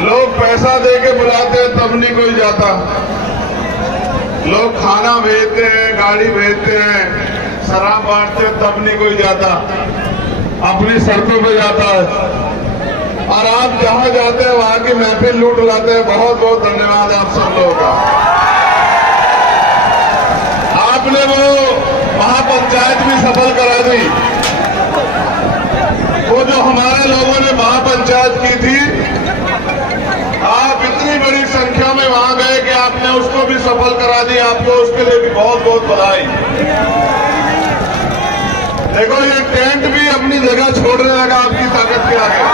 लोग पैसा दे के बुलाते हैं तब नहीं कोई जाता। लोग खाना भेजते हैं, गाड़ी भेजते हैं, शराब बांटते हैं तब नहीं कोई जाता, अपनी सड़कों पे जाता है। और आप जहां जाते हैं वहां की महफिल लूट लाते हैं। बहुत बहुत धन्यवाद आप सब लोगों का। आपने वो महापंचायत भी सफल करा दी। वो जो हमारे लोगों ने महापंचायत की थी, आप इतनी बड़ी संख्या में वहां गए कि आपने उसको भी सफल करा दी। आपको उसके लिए भी बहुत बहुत बधाई। देखो ये टेंट भी अपनी जगह छोड़ने लगा आपकी ताकत के आगे।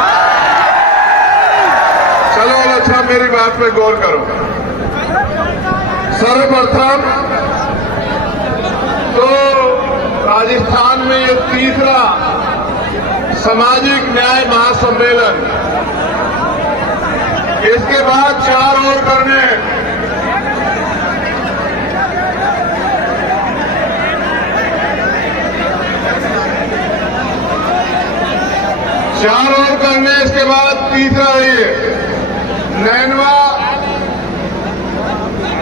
चलो अच्छा मेरी बात पे गौर करो। सर्वप्रथम तो राजस्थान में ये तीसरा सामाजिक न्याय महासम्मेलन, इसके बाद 4 और करने हैं। इसके बाद तीसरा है ये नैनवा,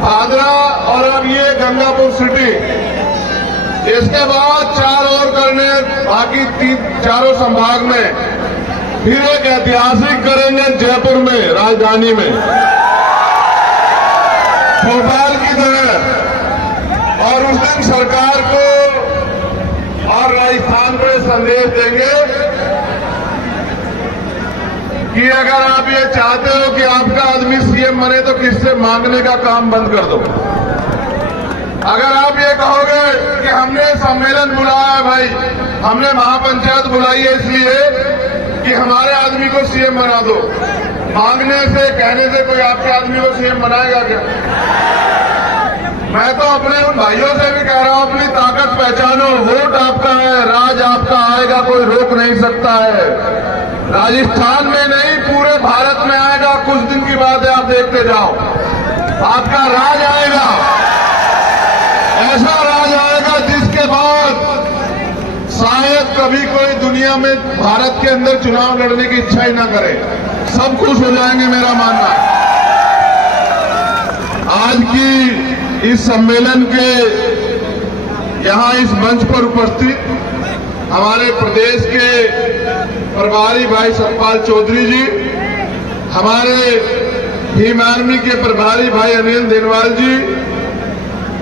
भादरा और अब ये गंगापुर सिटी। इसके बाद 4 और करने, बाकी 4 संभाग में। फिर एक ऐतिहासिक करेंगे जयपुर में, राजधानी में, भोपाल की तरह। और उस दिन सरकार को और राजस्थान को संदेश देंगे कि अगर आप ये चाहते हो कि आपका आदमी सीएम बने तो किससे मांगने का काम बंद कर दो। अगर आप ये कहोगे कि हमने सम्मेलन बुलाया है भाई, हमने महापंचायत बुलाई है इसलिए कि हमारे आदमी को सीएम बना दो, मांगने से कहने से कोई आपके आदमी को सीएम बनाएगा क्या? मैं तो अपने उन भाइयों से भी कह रहा हूं, अपनी ताकत पहचानो। वोट आपका है, राज आपका आएगा, कोई रोक नहीं सकता है। राजस्थान में नहीं, पूरे भारत में आएगा। कुछ दिन की बात है, आप देखते जाओ, आपका राज आएगा। ऐसा राज आएगा जिसके बाद शायद कभी कोई दुनिया में भारत के अंदर चुनाव लड़ने की इच्छा ही ना करे। सब खुश हो जाएंगे, मेरा मानना है। आज की इस सम्मेलन के यहां इस मंच पर उपस्थित हमारे प्रदेश के प्रभारी भाई सतपाल चौधरी जी, हमारे भीम आर्मी के प्रभारी भाई अनिल देनवाल जी,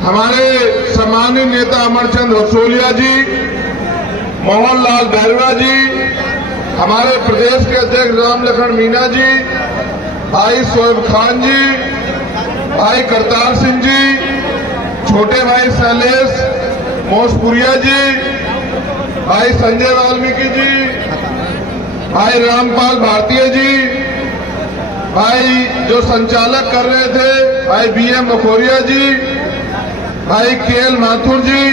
हमारे सम्मानित नेता अमरचंद रसोलिया जी, मोहनलाल बैरवा जी, हमारे प्रदेश के अध्यक्ष राम लखन मीना जी, भाई शोएब खान जी, भाई करतार सिंह जी, छोटे भाई शैलेश मोशपुरिया जी, भाई संजय वाल्मीकि जी, भाई रामपाल भारतीय जी, भाई जो संचालक कर रहे थे भाई बीएम मखोरिया जी, भाई केएल माथुर जी,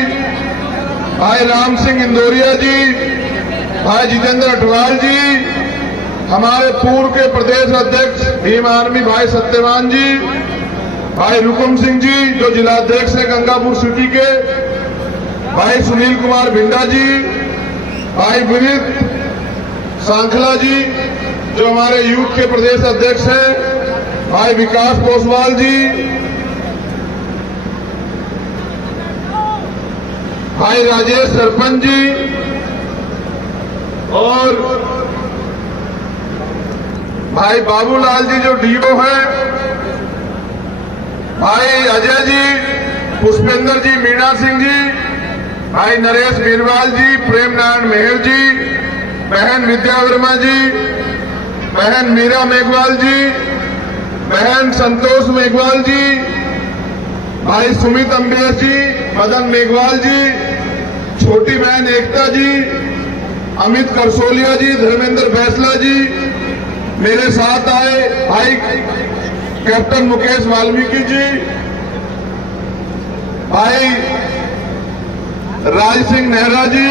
भाई राम सिंह इंदौरिया जी, भाई जितेंद्र अटवाल जी, हमारे पूर्व के प्रदेश अध्यक्ष भीम आर्मी भाई सत्यवान जी, भाई रुकुम सिंह जी जो जिलाध्यक्ष है गंगापुर सिटी के, भाई सुनील कुमार भिंडा जी, भाई विनीत सांखला जी जो हमारे यूथ के प्रदेश अध्यक्ष हैं, भाई विकास पोसवाल जी, भाई राजेश सरपंच जी और भाई बाबूलाल जी जो डीओ हैं, भाई अजय जी, पुष्पेंद्र जी, मीणा सिंह जी, भाई नरेश बीरवाल जी, प्रेम नारायण मेहर जी, बहन विद्या वर्मा जी, बहन मीरा मेघवाल जी, बहन संतोष मेघवाल जी, भाई सुमित अम्बेश जी, मदन मेघवाल जी, छोटी बहन एकता जी, अमित करसोलिया जी, धर्मेंद्र बैसला जी, मेरे साथ आए भाई कैप्टन मुकेश वाल्मीकि जी, भाई राज सिंह नेहरा जी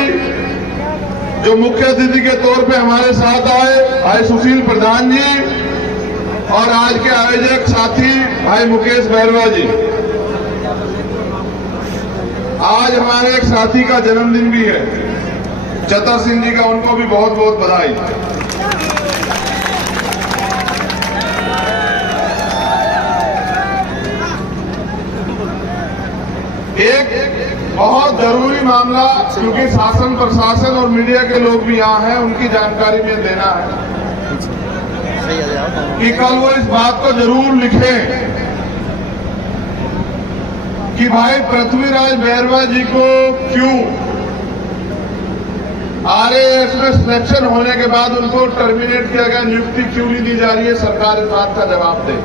जो मुख्य अतिथि के तौर पे हमारे साथ आए, भाई सुशील प्रधान जी और आज के आयोजक साथी भाई मुकेश बैरवा जी। आज हमारे एक साथी का जन्मदिन भी है, चतर सिंह जी का, उनको भी बहुत बहुत बधाई। बहुत जरूरी मामला, क्योंकि शासन प्रशासन और मीडिया के लोग भी यहाँ हैं, उनकी जानकारी में देना है कि कल वो इस बात को जरूर लिखें कि भाई पृथ्वीराज बैरवा जी को क्यों आरएएस में सिलेक्शन होने के बाद उनको टर्मिनेट किया गया, नियुक्ति क्यों नहीं दी जा रही है, सरकार इस बात का जवाब दे।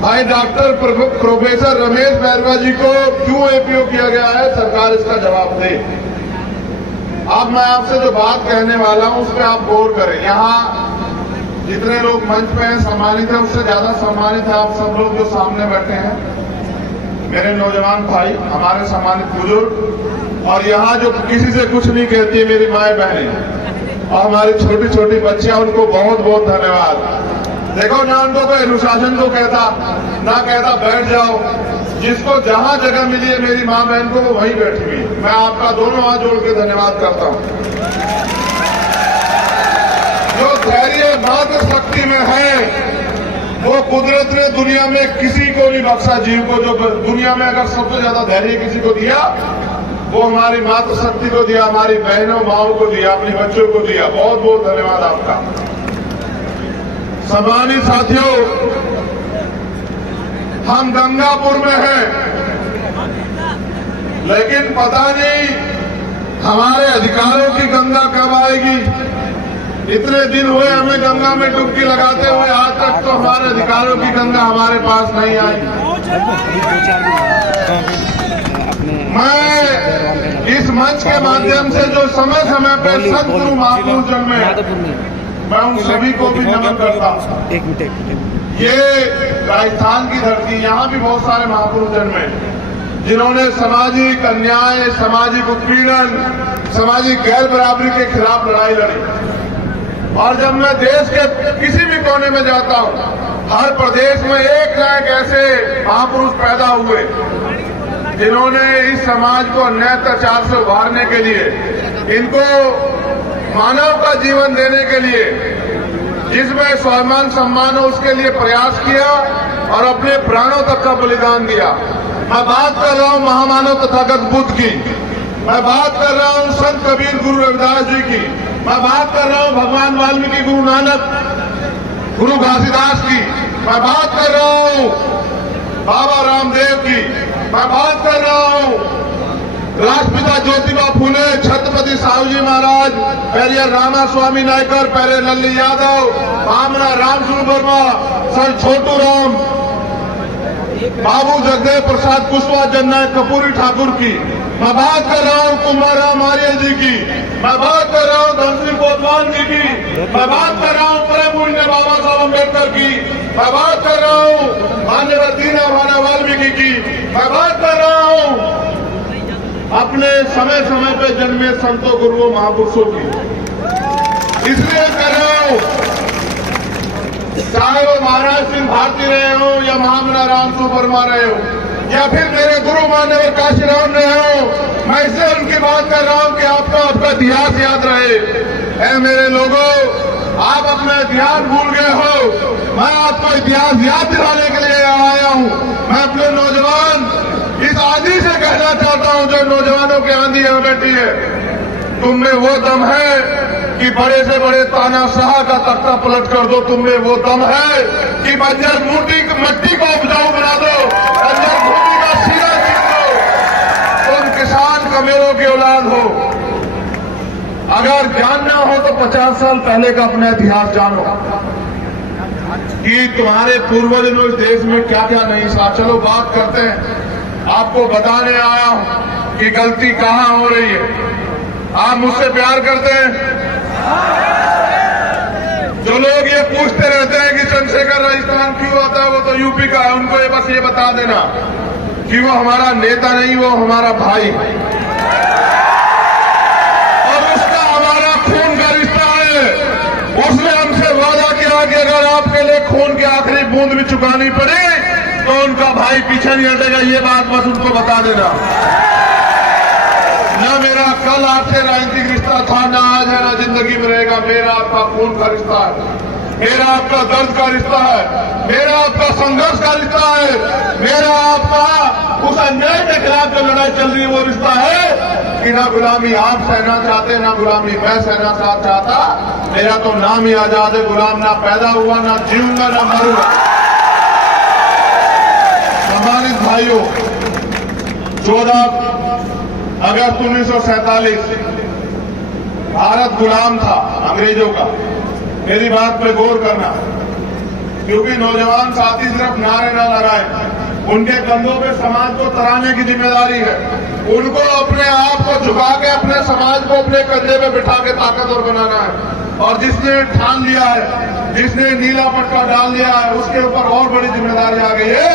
भाई डॉक्टर प्रोफेसर रमेश बैरवा जी को क्यों एपीओ किया गया है, सरकार इसका जवाब दे। अब मैं आपसे जो बात कहने वाला हूं उस पर आप गौर करें। यहाँ जितने लोग मंच पे हैं सम्मानित है, उससे ज्यादा सम्मानित है आप सब लोग जो सामने बैठे हैं, मेरे नौजवान भाई, हमारे सम्मानित बुजुर्ग, और यहाँ जो किसी से कुछ नहीं कहती मेरी माए बहनें और हमारी छोटी छोटी बच्चियां, उनको बहुत बहुत धन्यवाद। देखो ना, उनको कोई अनुशासन को कहता ना कहता बैठ जाओ, जिसको जहां जगह मिली है मेरी मां बहन को वो वहीं बैठी हुई। मैं आपका दोनों हाथ जोड़ के धन्यवाद करता हूं। जो धैर्य मात्र शक्ति में है वो कुदरत ने दुनिया में किसी को नहीं बख्शा। जीव को जो दुनिया में अगर सबसे ज्यादा धैर्य किसी को दिया वो हमारी मातृ शक्ति को दिया, हमारी बहनों माओं को दिया, अपने बच्चों को दिया। बहुत बहुत धन्यवाद आपका। सम्मानित साथियों, हम गंगापुर में हैं, लेकिन पता नहीं हमारे अधिकारों की गंगा कब आएगी। इतने दिन हुए हमें गंगा में डुबकी लगाते हुए, आज तक तो हमारे अधिकारों की गंगा हमारे पास नहीं आई। मैं इस मंच के माध्यम से जो समय समय पर संत गुरु महापुरुष जन्मे, मैं उन सभी को भी नमन करता हूँ। ये राजस्थान की धरती, यहाँ भी बहुत सारे महापुरुष जन्मे जिन्होंने सामाजिक अन्याय, सामाजिक उत्पीड़न, सामाजिक गैर बराबरी के खिलाफ लड़ाई लड़ी। और जब मैं देश के किसी भी कोने में जाता हूँ, हर प्रदेश में एक ना एक ऐसे महापुरुष पैदा हुए जिन्होंने इस समाज को अन्याय अत्याचार से उभारने के लिए, इनको मानव का जीवन देने के लिए, जिसमें स्वाभिमान सम्मान हो उसके लिए प्रयास किया और अपने प्राणों तक का बलिदान दिया। मैं बात कर रहा हूं महामानव तथागत बुद्ध की, मैं बात कर रहा हूं संत कबीर गुरु रविदास जी की, मैं बात कर रहा हूं भगवान वाल्मीकि, गुरु नानक, गुरु घासीदास की, मैं बात कर रहा हूं बाबा रामदेव की, मैं बात कर रहा हूं राष्ट्रपिता ज्योतिबा फूले, छत्रपति साहूजी महाराज, पेरियर रामा स्वामी नायकर, पेरियर लल्ली यादव, भामना रामस्वरूप वर्मा, सर छोटू राम, बाबू जगदेव प्रसाद कुशवाहा, जननायक कर्पूरी ठाकुर की, मैं बात कर रहा हूं कुमारराम आर्य जी की, मैं बात कर रहा हूं धनसिंह कोतवाल जी की, मैं बात कर रहा हूं परम पूज्य बाबा साहब अम्बेडकर की, मैं बात कर रहा हूं माननीय दीना भाना वाल्मीकि की, मैं बात कर रहा हूं अपने समय समय पे जन्मे संतों गुरुओं महापुरुषों की। इसलिए कर रहा हूं, चाहे वो महाराज सिंह भारती रहे हो या महामना रामस्वरूप वर्मा रहे हो या फिर मेरे गुरु मान्यवर काशीराम रहे हो, मैं इसलिए उनकी बात कर रहा हूं कि आपको आपका इतिहास याद रहे। ऐ मेरे लोगों, आप अपना इतिहास भूल गए हो, मैं आपको इतिहास याद दिलाने के लिए आया हूं। मैं अपने नौजवान इस आंधी से कहना चाहता हूं जो नौजवानों की आंधी है बैठी है, तुम में वो दम है कि बड़े से बड़े तानाशाह का तख्ता पलट कर दो, तुम में वो दम है कि बंजर मिट्टी को उपजाऊ बना दो, बंजर भूमि का सीधा जीत दो, तुम किसान कमेरों की औलाद हो। अगर जानना हो तो 50 साल पहले का अपना इतिहास जानो कि तुम्हारे पूर्वज ने इस देश में क्या क्या नहीं था। चलो बात करते हैं, आपको बताने आया हूं कि गलती कहां हो रही है। आप मुझसे प्यार करते हैं? जो लोग ये पूछते रहते हैं कि चंद्रशेखर राजस्थान क्यों आता है, वो तो यूपी का है, उनको ये बस ये बता देना कि वो हमारा नेता नहीं, वो हमारा भाई है और उसका हमारा खून का रिश्ता है। उसने हमसे वादा किया कि अगर आपके लिए खून की आखिरी बूंद भी चुकानी पड़े तो उनका भाई पीछे नहीं हटेगा। ये बात बस उनको बता देना। न मेरा कल आपसे राजनीतिक रिश्ता था, न आज है, न जिंदगी में रहेगा। मेरा आपका खून का रिश्ता है, मेरा आपका दर्द का रिश्ता है, मेरा आपका संघर्ष का रिश्ता है, मेरा आपका उस अन्याय के खिलाफ जो लड़ाई चल रही है वो रिश्ता है कि ना गुलामी आप सहना चाहते, ना गुलामी मैं सहना चाहता। मेरा तो नाम ही आजाद है, गुलाम ना पैदा हुआ, ना जीऊंगा, ना मरूंगा। सम्मानित भाइयों, 14 अगस्त 1947 भारत गुलाम था अंग्रेजों का। मेरी बात पे गौर करना, क्योंकि नौजवान साथी सिर्फ नारे न लगाए, उनके कंधों पे समाज को तराने की जिम्मेदारी है। उनको अपने आप को झुका के अपने समाज को अपने कंधे पे बिठा के ताकतवर बनाना है। और जिसने ठान लिया है, जिसने नीला पट्टा डाल लिया है, उसके ऊपर और बड़ी जिम्मेदारी आ गई है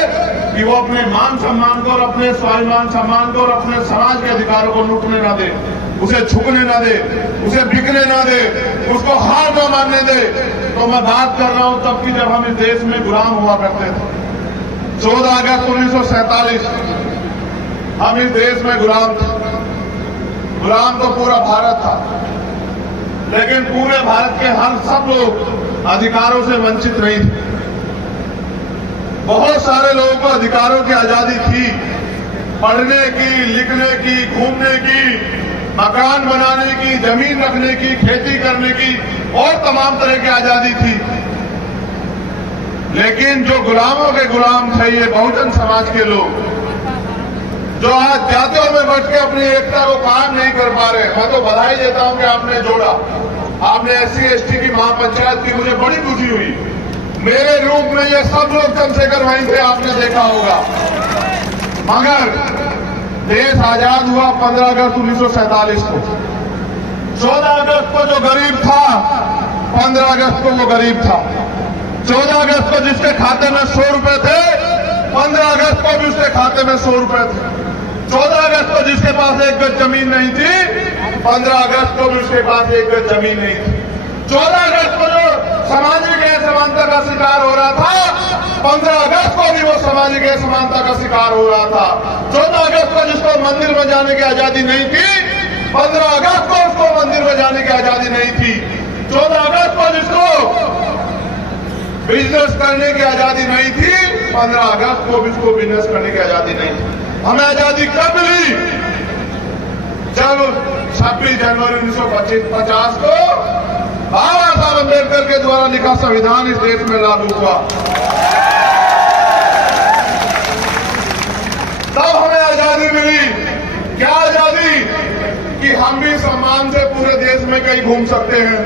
कि वो अपने मान सम्मान को और अपने स्वाभिमान सम्मान को और अपने समाज के अधिकारों को लूटने ना दे, उसे झुकने ना दे, उसे बिकने ना दे, उसको हार न मानने दे। तो मैं बात कर रहा हूं तब की जब हम इस देश में गुलाम हुआ करते थे। 14 अगस्त 1947 हम इस देश में गुलाम थे। गुलाम तो पूरा भारत था, लेकिन पूरे भारत के हर सब लोग अधिकारों से वंचित नहीं थे। बहुत सारे लोगों को अधिकारों की आजादी थी, पढ़ने की, लिखने की, घूमने की, मकान बनाने की, जमीन रखने की, खेती करने की और तमाम तरह की आजादी थी। लेकिन जो गुलामों के गुलाम थे ये बहुजन समाज के लोग, जो आज जातियों में बैठ के अपनी एकता को कायम नहीं कर पा रहे। मैं तो बधाई देता हूं कि आपने जोड़ा, आपने SC/ST की महापंचायत की, मुझे बड़ी खुशी हुई। मेरे रूप में ये सब लोग चंद्रशेखर वहीं थे, आपने देखा होगा। मगर देश आजाद हुआ 15 अगस्त 1947 को। 14 अगस्त को जो गरीब था, 15 अगस्त को वो गरीब था। 14 अगस्त को जिसके खाते में 100 रुपए थे, 15 अगस्त को भी उसके खाते में 100 रुपए थे। 14 अगस्त को जिसके पास एक गज जमीन नहीं थी, 15 अगस्त को भी उसके पास एक गज जमीन नहीं थी। 14 अगस्त को जो सामाजिक असमानता का शिकार हो रहा था, 15 अगस्त को भी वो सामाजिक असमानता का शिकार हो रहा था। 14 अगस्त को जिसको मंदिर में जाने की आजादी नहीं थी, 15 अगस्त को उसको मंदिर में जाने की आजादी नहीं थी। 14 अगस्त को जिसको बिजनेस करने की आजादी नहीं थी, 15 अगस्त को भी उसको बिजनेस करने की आजादी नहीं थी। हमें आजादी कब मिली? जब 26 जनवरी 1950 को बाबा साहब अम्बेडकर के द्वारा लिखा संविधान इस देश में लागू हुआ। तब हमें आजादी मिली। क्या आजादी? कि हम भी सम्मान से पूरे देश में कहीं घूम सकते हैं,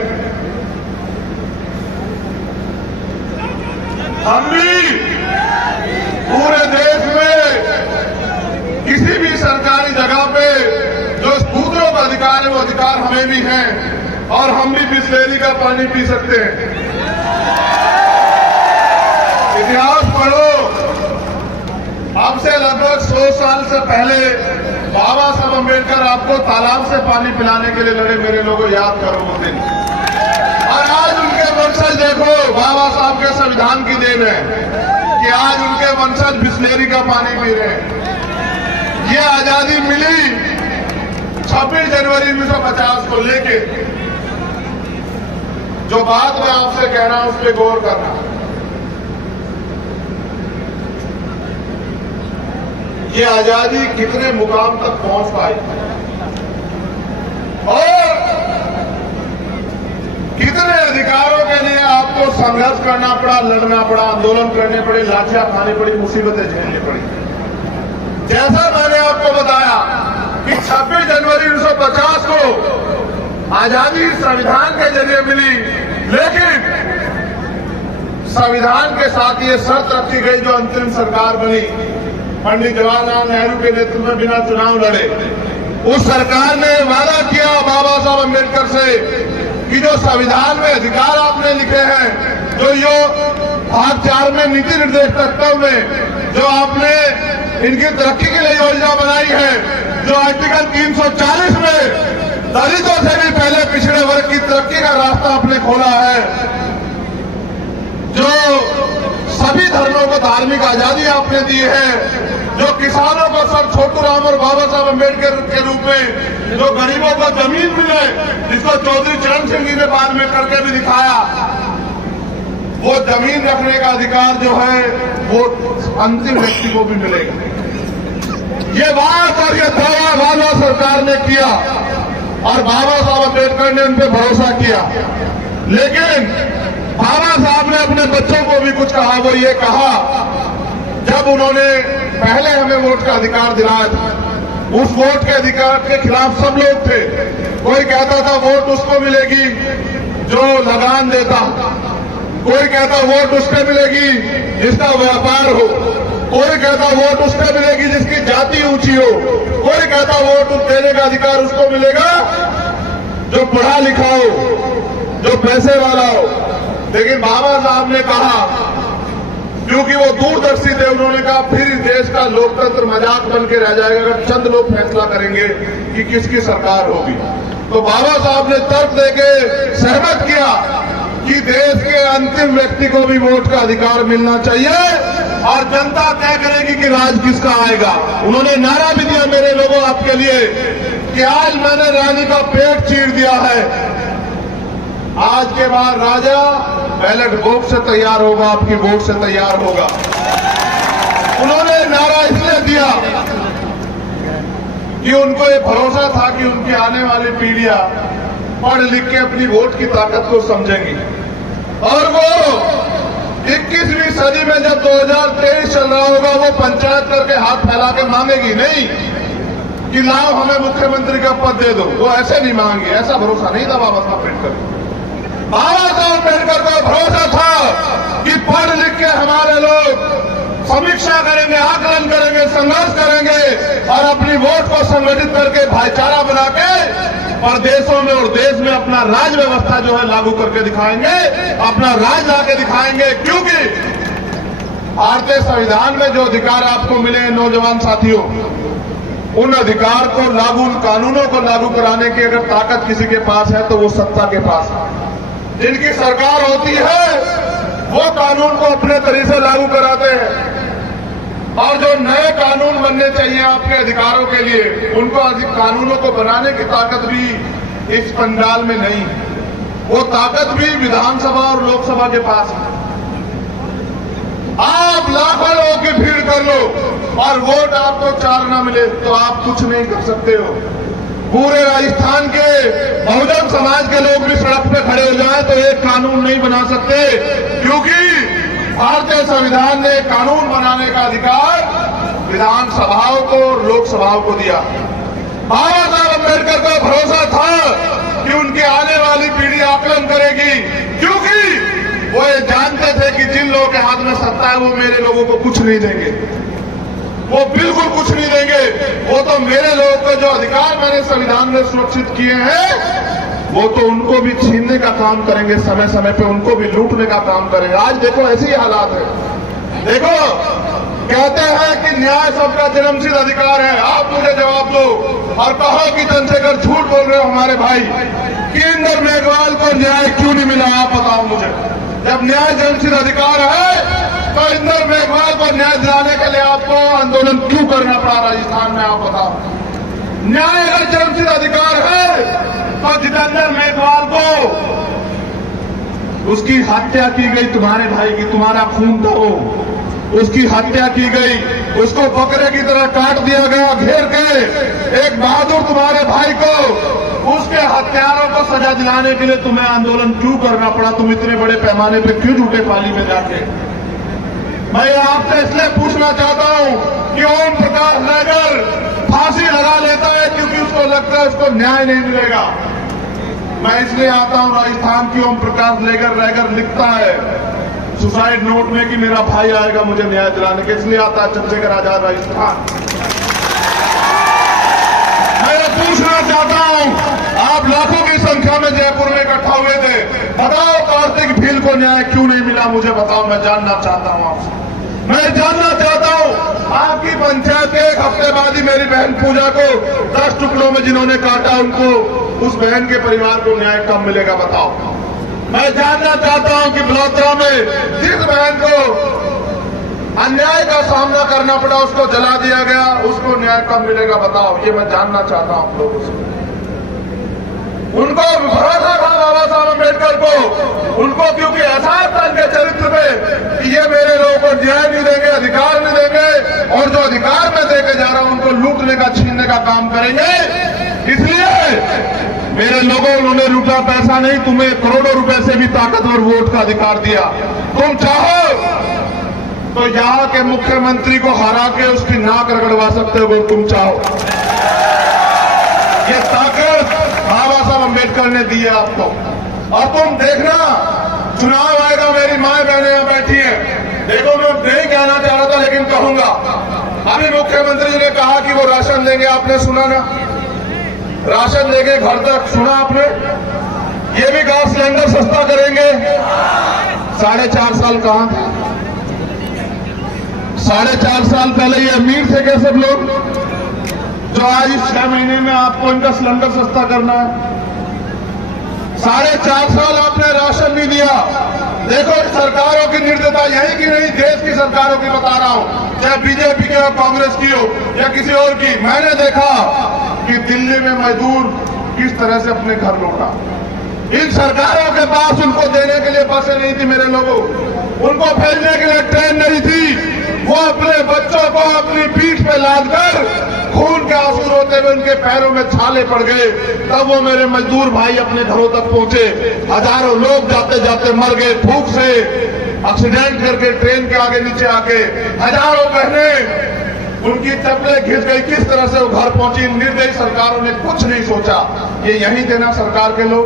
हम भी पूरे देश में किसी भी सरकारी जगह पे जो दूसरों का अधिकार है वो अधिकार हमें भी है, और हम भी बिस्लेरी का पानी पी सकते हैं। इतिहास पढ़ो, अब से लगभग 100 साल से पहले बाबा साहब अम्बेडकर आपको तालाब से पानी पिलाने के लिए लड़े। मेरे लोगों, याद करो वो दिन। और आज उनके वंशज देखो, बाबा साहब के संविधान की देन है कि आज उनके वंशज बिस्लेरी का पानी पी रहे हैं। ये आजादी मिली 26 जनवरी 1950 को लेके। जो बात मैं आपसे कह रहा हूं उस पर गौर करना। ये आजादी कितने मुकाम तक पहुंच पाई और कितने अधिकारों के लिए आपको संघर्ष करना पड़ा, लड़ना पड़ा, आंदोलन करने पड़े, लाठियां खानी पड़ी, मुसीबतें झेलनी पड़ी। जैसा मैंने आपको बताया कि 26 जनवरी 1950 को आजादी संविधान के जरिए मिली, लेकिन संविधान के साथ ये शर्त रखी गई जो अंतरिम सरकार बनी, पंडित जवाहरलाल नेहरू के नेतृत्व में बिना चुनाव लड़े। उस सरकार ने वादा किया बाबा साहब अम्बेडकर से कि जो संविधान में अधिकार आपने लिखे हैं, जो यो भाग 4 में नीति निर्देश तत्व में जो आपने इनकी तरक्की के लिए योजना बनाई है, जो आर्टिकल 340 में दलितों से भी पहले पिछड़े वर्ग की तरक्की का रास्ता आपने खोला है, जो सभी धर्मों को धार्मिक आजादी आपने दी है, जो किसानों को सर छोटू राम और बाबा साहब अम्बेडकर के रूप में जो गरीबों को जमीन मिले, जिसको चौधरी चरण सिंह जी ने बाद में करके भी दिखाया, वो जमीन रखने का अधिकार जो है वो अंतिम व्यक्ति को भी मिलेगा। ये बात और ये दावा भाजपा सरकार ने किया और बाबा साहब अम्बेडकर ने उन पर भरोसा किया। लेकिन बाबा साहब ने अपने बच्चों को भी कुछ कहा। वो ये कहा, जब उन्होंने पहले हमें वोट का अधिकार दिलाया था, उस वोट के अधिकार के खिलाफ सब लोग थे। कोई कहता था वोट उसको मिलेगी जो लगान देता, कोई कहता वोट उसको मिलेगी जिसका व्यापार हो, कोई कहता वोट उसको मिलेगी जिसकी जाति ऊंची हो, कोई कहता वोट देने का अधिकार उसको मिलेगा जो पढ़ा लिखा हो, जो पैसे वाला हो। लेकिन बाबा साहब ने कहा, क्योंकि वो दूरदर्शी थे, उन्होंने कहा फिर इस देश का लोकतंत्र मजाक बन के रह जाएगा अगर चंद लोग फैसला करेंगे कि किसकी सरकार होगी। तो बाबा साहब ने तर्क देके सहमत किया कि देश के अंतिम व्यक्ति को भी वोट का अधिकार मिलना चाहिए और जनता तय करेगी कि राज किसका आएगा। उन्होंने नारा भी दिया मेरे लोगों आपके लिए कि आज मैंने रानी का पेट चीर दिया है, आज के बाद राजा बैलेट बॉक्स से तैयार होगा, आपकी वोट से तैयार होगा। उन्होंने नारा इसलिए दिया कि उनको ये भरोसा था कि उनकी आने वाली पीढ़ियां पढ़ लिख के अपनी वोट की ताकत को समझेंगी और वो 21वीं सदी में जब 2023 चल रहा होगा वो पंचायत करके हाथ फैला के मांगेगी नहीं कि लाओ हमें मुख्यमंत्री का पद दे दो। वो ऐसे नहीं मांगी, ऐसा भरोसा नहीं था बाबा साहब अम्बेडकर। बाबा साहब अम्बेडकर को भरोसा था कि पढ़ लिख के हमारे लोग समीक्षा करेंगे, आकलन करेंगे, संघर्ष करेंगे और अपनी वोट को संगठित करके भाईचारा बना के प्रदेशों में और देश में अपना राज व्यवस्था जो है लागू करके दिखाएंगे, अपना राज लाके दिखाएंगे। क्योंकि भारतीय संविधान में जो अधिकार आपको मिले हैं नौजवान साथियों, उन अधिकार को लागू, उन कानूनों को लागू कराने की अगर ताकत किसी के पास है तो वो सत्ता के पास है। जिनकी सरकार होती है वो कानून को अपने तरीके से लागू कराते हैं और जो नए कानून बनने चाहिए आपके अधिकारों के लिए, उनको कानूनों को बनाने की ताकत भी इस पंडाल में नहीं है। वो ताकत भी विधानसभा और लोकसभा के पास है। आप लाखों लोगों की भीड़ कर लो और वोट आपको 4 ना मिले तो आप कुछ नहीं कर सकते हो। पूरे राजस्थान के बहुजन समाज के लोग भी सड़क पे खड़े हो जाएं तो एक कानून नहीं बना सकते, क्योंकि भारतीय संविधान ने कानून बनाने का अधिकार विधानसभाओं को और लोकसभाओं को दिया। बाबा साहब अम्बेडकर को भरोसा था कि उनकी आने वाली पीढ़ी आकलन करेगी, क्योंकि वो ये जानते थे कि जिन लोगों के हाथ में सत्ता है वो मेरे लोगों को कुछ नहीं देंगे, वो बिल्कुल कुछ नहीं देंगे। वो तो मेरे लोगों को जो अधिकार मैंने संविधान में सुरक्षित किए हैं वो तो उनको भी छीनने का काम करेंगे, समय समय पे उनको भी लूटने का काम करेंगे। आज देखो ऐसी हालात है। देखो कहते हैं कि न्याय सबका जन्मसिद्ध अधिकार है। आप मुझे जवाब दो और कहो कि चंद्रशेखर झूठ बोल रहे हो हमारे भाई कि इंदर मेघवाल को न्याय क्यों नहीं मिला, आप बताओ मुझे। जब न्याय जन्मसिद्ध अधिकार है तो इंदर मेघवाल को न्याय दिलाने के लिए आपको आंदोलन क्यों करना पड़ा राजस्थान में, आप बताओ। न्याय अगर जन्मसिद्ध अधिकार है तो जितेंद्र मेघवाल को उसकी हत्या की गई, तुम्हारे भाई की, तुम्हारा खून था वो, उसकी हत्या की गई, उसको बकरे की तरह काट दिया गया घेर के। एक बहादुर तुम्हारे भाई को, उसके हत्यारों को सजा दिलाने के लिए तुम्हें आंदोलन क्यों करना पड़ा? तुम इतने बड़े पैमाने पे क्यों झूठे पाली में जाके? मैं आपसे इसलिए पूछना चाहता हूं कि ओम प्रकाश नगर फांसी लगा लेता है क्योंकि उसको लगता है उसको न्याय नहीं मिलेगा। मैं इसलिए आता हूं राजस्थान की ओम प्रकाश नगर लिखता है सुसाइड नोट में कि मेरा भाई आएगा मुझे न्याय दिलाने के, इसलिए आता है चंद्रशेखर आजाद राजस्थान। मैं पूछना चाहता हूं, आप लाखों की संख्या में जयपुर में इकट्ठा हुए थे, बताओ कार्तिक भील को न्याय क्यों नहीं मिला? मुझे बताओ, मैं जानना चाहता हूं आपसे। मैं जानना चाहता हूं आपकी पंचायत के एक हफ्ते बाद ही मेरी बहन पूजा को 10 टुकड़ों में जिन्होंने काटा, उनको, उस बहन के परिवार को न्याय कब मिलेगा बताओ। मैं जानना चाहता हूं कि बलौत्रा में जिस बहन को अन्याय का सामना करना पड़ा, उसको जला दिया गया, उसको न्याय कब मिलेगा बताओ। ये मैं जानना चाहता हूं आप लोगों से। उनको भरोसा था बाबा साहब अम्बेडकर को, उनको क्योंकि एहसास था इनके चरित्र में कि ये मेरे लोगों को न्याय नहीं देंगे, अधिकार नहीं देंगे, और जो अधिकार मैं देके जा रहा हूं उनको लूट लोगों उन्होंने रुपया पैसा नहीं, तुम्हें करोड़ों रुपए से भी ताकतवर वोट का अधिकार दिया। तुम चाहो तो यहां के मुख्यमंत्री को हरा के उसकी नाक रगड़वा सकते हो, तुम चाहो। ये ताकत बाबा साहब अम्बेडकर ने दी है आपको। और तुम देखना, चुनाव आएगा, मेरी माए बहनें यहां बैठी हैं, देखो मैं नहीं कहना चाह रहा था लेकिन कहूंगा। अभी मुख्यमंत्री जी ने कहा कि वो राशन देंगे, आपने सुना ना? राशन देंगे घर तक, सुना आपने? ये भी गैस सिलेंडर सस्ता करेंगे। 4.5 साल कहां थे? 4.5 साल पहले ये अमीर थे क्या सब लोग, जो आज इस 6 महीने में आपको इनका सिलेंडर सस्ता करना है? 4.5 साल आपने राशन नहीं दिया। देखो सरकारों की निर्दयता, यही की नहीं, देश की सरकारों की बता रहा हूं, चाहे बीजेपी की हो, कांग्रेस की हो या किसी और की। मैंने देखा कि दिल्ली में मजदूर किस तरह से अपने घर लौटा। इन सरकारों के पास उनको देने के लिए बसें नहीं थी मेरे लोगों, उनको भेजने के लिए ट्रेन नहीं थी। वो अपने बच्चों को अपनी पीठ पे लादकर खून के आंसू रोते हुए उनके पैरों में छाले पड़ गए, तब वो मेरे मजदूर भाई अपने घरों तक पहुंचे। हजारों लोग जाते जाते मर गए भूख से, एक्सीडेंट करके ट्रेन के आगे नीचे आके। हजारों बहनें उनकी चप्पलें घिस गई, किस तरह से वो घर पहुंची। निर्दयी सरकारों ने कुछ नहीं सोचा। ये यही थे ना सरकार के लोग,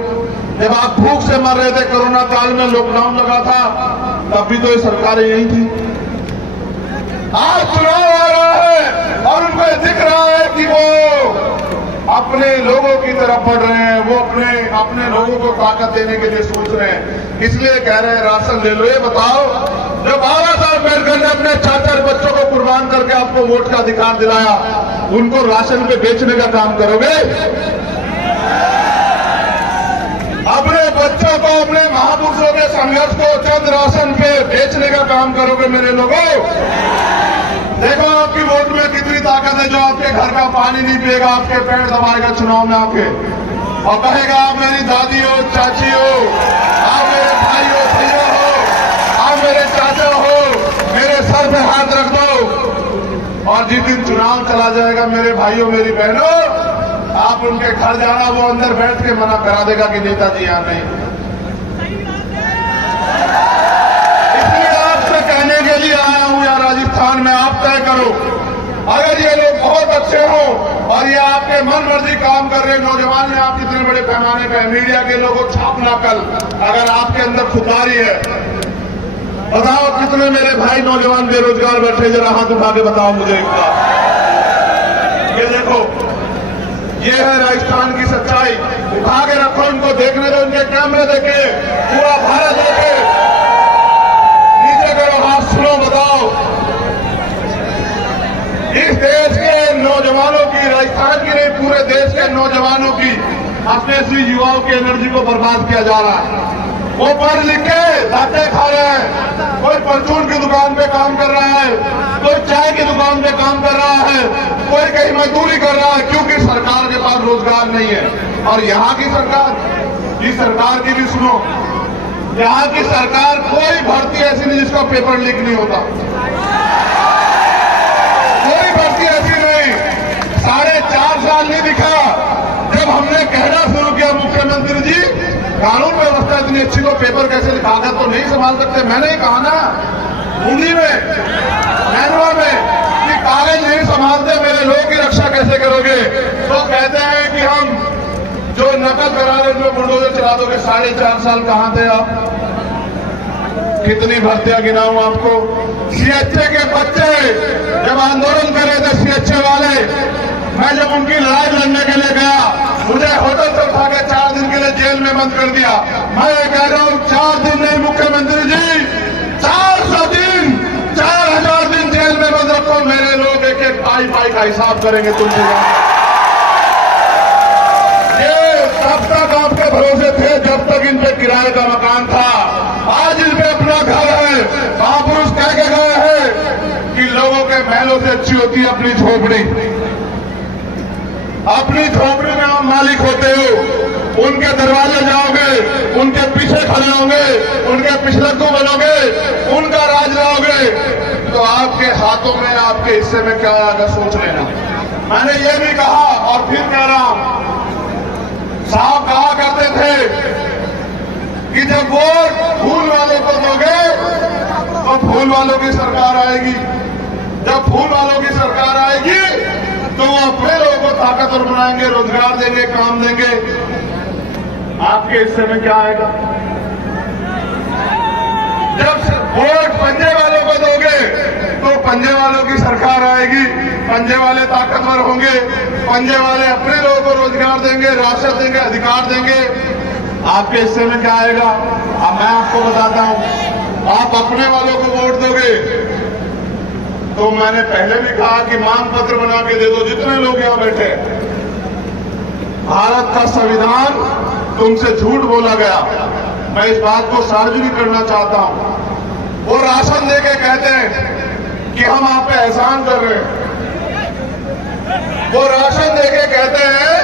जब आप भूख से मर रहे थे कोरोना काल में, लॉकडाउन लगा था, तब भी तो ये सरकारें यही थी। आज चुनाव आ रहा है और उनको दिख रहा है कि वो अपने लोगों की तरफ बढ़ रहे हैं, वो अपने लोगों को ताकत देने के लिए सोच रहे हैं, इसलिए कह रहे हैं राशन ले लो। ये बताओ, जो बाबा साहब अम्बेडकर ने अपने 4 बच्चों को कुर्बान करके आपको वोट का अधिकार दिलाया, उनको राशन पे बेचने का काम करोगे? अपने बच्चों को, अपने महापुरुषों के संघर्ष को चंद राशन पे बेचने का काम करोगे मेरे लोगों? देखो आपकी वोट में कितनी ताकत है। जो आपके घर का पानी नहीं पिएगा, आपके पैर दबाएगा चुनाव में आके और कहेगा आप मेरी दादी हो, चाची हो, आप मेरे भाई हो, भैया हो, आप मेरे चाचा हो, मेरे सर पे हाथ रख दो। और जिस दिन चुनाव चला जाएगा मेरे भाइयों, मेरी बहनों, आप उनके घर जाना, वो अंदर बैठ के मना करा देगा कि नेताजी यहां नहीं। इसलिए आपसे कहने के लिए आया हूं यार, राजस्थान में आप तय करो। अगर ये लोग बहुत अच्छे हों और ये आपके मन मर्जी काम कर रहे नौजवान हैं, आप कितने बड़े पैमाने पर, मीडिया के लोगों छापना कल, अगर आपके अंदर खुददारी है, बताओ कितने मेरे भाई नौजवान बेरोजगार बैठे, जरा हाथ उठा के बताओ मुझे एक बार। ये देखो, ये है राजस्थान की सच्चाई। उठा के रखो, इनको देखने दो, उनके कैमरे देखे, पूरा भारत देखे। नीचे करो हाथ, सुनो, बताओ इस देश के नौजवानों की, राजस्थान की नहीं पूरे देश के नौजवानों की, अपने से युवाओं की एनर्जी को बर्बाद किया जा रहा है। वो पढ़ लिख के धक्के खा रहे हैं, कोई परचून की दुकान पे काम कर रहा है, कोई चाय की दुकान पे काम कर रहा है, कोई कहीं मजदूरी कर रहा है, क्योंकि सरकार के पास रोजगार नहीं है। और यहाँ की सरकार, इस सरकार की भी सुनो, यहाँ की सरकार कोई भर्ती ऐसी नहीं जिसका पेपर लीक नहीं होता, कोई भर्ती ऐसी नहीं। 4.5 साल नहीं दिखा। जब हमने कहना शुरू किया मुख्यमंत्री जी कानून व्यवस्था इतनी अच्छी, तो पेपर कैसे कागज तो नहीं संभाल सकते, मैंने ही कहा ना हिंदी में, मैनुअल में, कि कागज नहीं संभालते मेरे लोगों की रक्षा कैसे करोगे? तो कहते हैं कि हम जो नकल करा रहे जो बुलडोजर चला दोगे। 4.5 साल कहां थे आप? कितनी भर्तियां गिनाऊं आपको? सीएचए के बच्चे जब आंदोलन कर रहे थे, सीएचए वाले, मैं जब उनकी लड़ाई लड़ने के लिए गया, मुझे होटल से उठा के 4 दिन के लिए जेल में बंद कर दिया। मैं कह रहा हूं 4 दिन नहीं मुख्यमंत्री जी, 400 दिन, 4000 दिन जेल में बंद रखो, मेरे लोग एक एक पाई का हिसाब करेंगे तुमसे। ये तब तक आपके भरोसे थे जब तक इन पे किराए का मकान था, आज इन पे अपना घर है। महापुरुष कह के गए हैं कि लोगों के महलों से अच्छी होती है अपनी झोपड़ी। अपनी झोपड़ी में आप मालिक होते हो, उनके दरवाजे जाओगे, उनके पीछे खड़े होंगे, उनके पिछलग्गू बनोगे, उनका राज लाओगे, तो आपके हाथों में, आपके हिस्से में क्या आएगा सोच लेना। मैंने ये भी कहा और फिर कह रहा हूं, साहब कहा करते थे कि जब वोट फूल वालों को दोगे तो फूल वालों की सरकार आएगी, जब फूल वालों की सरकार आएगी तो वो अपने लोगों को ताकतवर बनाएंगे, रोजगार देंगे, काम देंगे। आपके हिस्से में क्या आएगा? जब वोट पंजे वालों को दोगे तो पंजे वालों की सरकार आएगी, पंजे वाले ताकतवर होंगे, पंजे वाले अपने लोगों को रोजगार देंगे, राशन देंगे, अधिकार देंगे। आपके हिस्से में क्या आएगा? अब मैं आपको बताता हूं, आप अपने वालों को वोट दोगे तो मैंने पहले भी कहा कि मांग पत्र बना के दे दो, जितने लोग यहां बैठे। भारत का संविधान तुमसे झूठ बोला गया, मैं इस बात को सार्वजनिक करना चाहता हूं। वो राशन देके कहते हैं कि हम आप पे एहसान कर रहे हैं, वो राशन देके कहते हैं